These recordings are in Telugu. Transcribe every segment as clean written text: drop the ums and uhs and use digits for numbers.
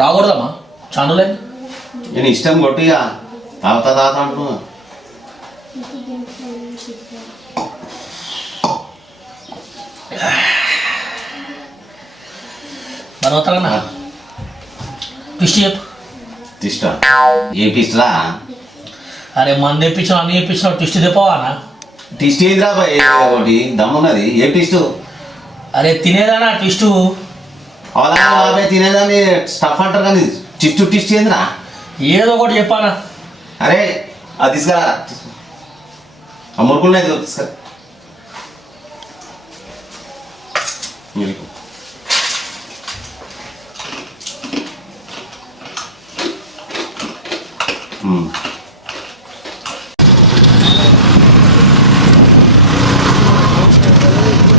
రాకూడదమ్మా చానులే నేను ఇష్టం కొట్టిగా తాగుతా తాత అంటున్నా. బలవతలన్నా టిస్ట్ చెప్పు. టిస్ట్ ఏం టిస్ట్రా? అరే మంది తెప్పించావు అన్ని తెప్పించావు టిస్ట్ తెప్పవానా? టిస్ట్ ఏంద్రా బాయ్ ఒకటి దమ్మున్నది. ఏం టిస్టు? అరే తినేదానా టిస్టు? అవదా బాబాయ్ తినేదాన్ని స్టఫ్ అంటారు కానీ టిస్ట్ ఏంద్రా? ఏదో ఒకటి చెప్పానా? అరే అది తీసుకురా ఆ మురుకులు తీసుకురా.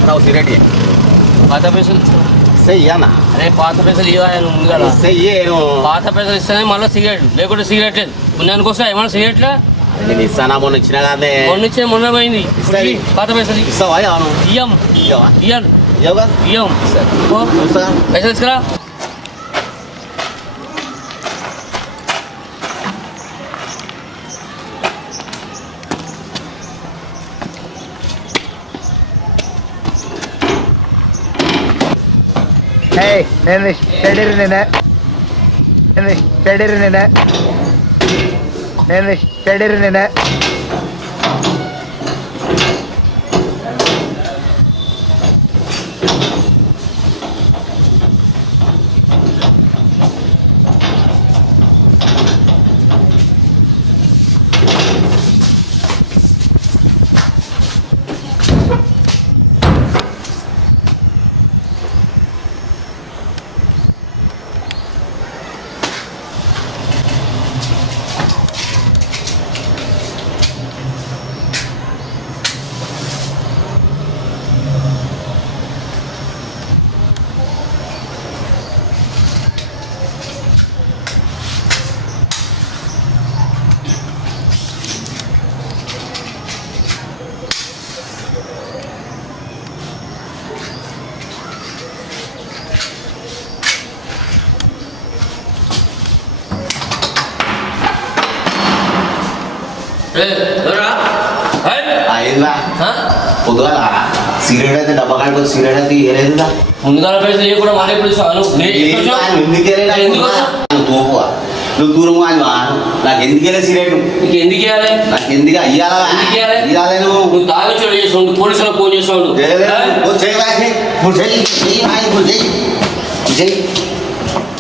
రావు సిగరెట్ పాత పైసలు చెయ్యనా? అరే పాత పైసలు ఇవ్వాలి ముందు కదా. చెయ్యేను పాత పైసలు ఇస్తేనే మళ్ళీ సిగరెట్ లేకుంటే సిగరెట్ లేదు. పుణ్యానికి వస్తా ఏమన్నా సిగరెట్లే నేను ఇస్తానా మొన్న ఇచ్చినా కానీ మొన్న ఇచ్చే మొన్న పోయింది. పాత పైసలు ఇస్తావా? అవును ఇయ్యం ఇవ్వవా? ఇయ్యాలి ఇవ్వగా ఇయ్యం చూస్తా. పైసలు తీసుకురా. నేను స్టడీరు నేనే అయిందా? పొద్దుగా సిగరెట్ అయితే డబ్బా కాడికి సిగరెట్ అయితే ఏలేదుగా. ముందుగా పైసలు ఇవ్వకుండా మళ్ళీ ఎప్పుడు ఇస్తాను తోపువా నువ్వు దూరం కానీ నాకు ఎందుకు వెళ్ళే సిగరెట్? నీకు ఎందుకు ఇవ్వాలి? నాకు ఎందుకు ఇయ్యాలి? నువ్వు తాగొచ్చాడు చేసాడు పోలీసులకు ఫోన్ చేసాడు.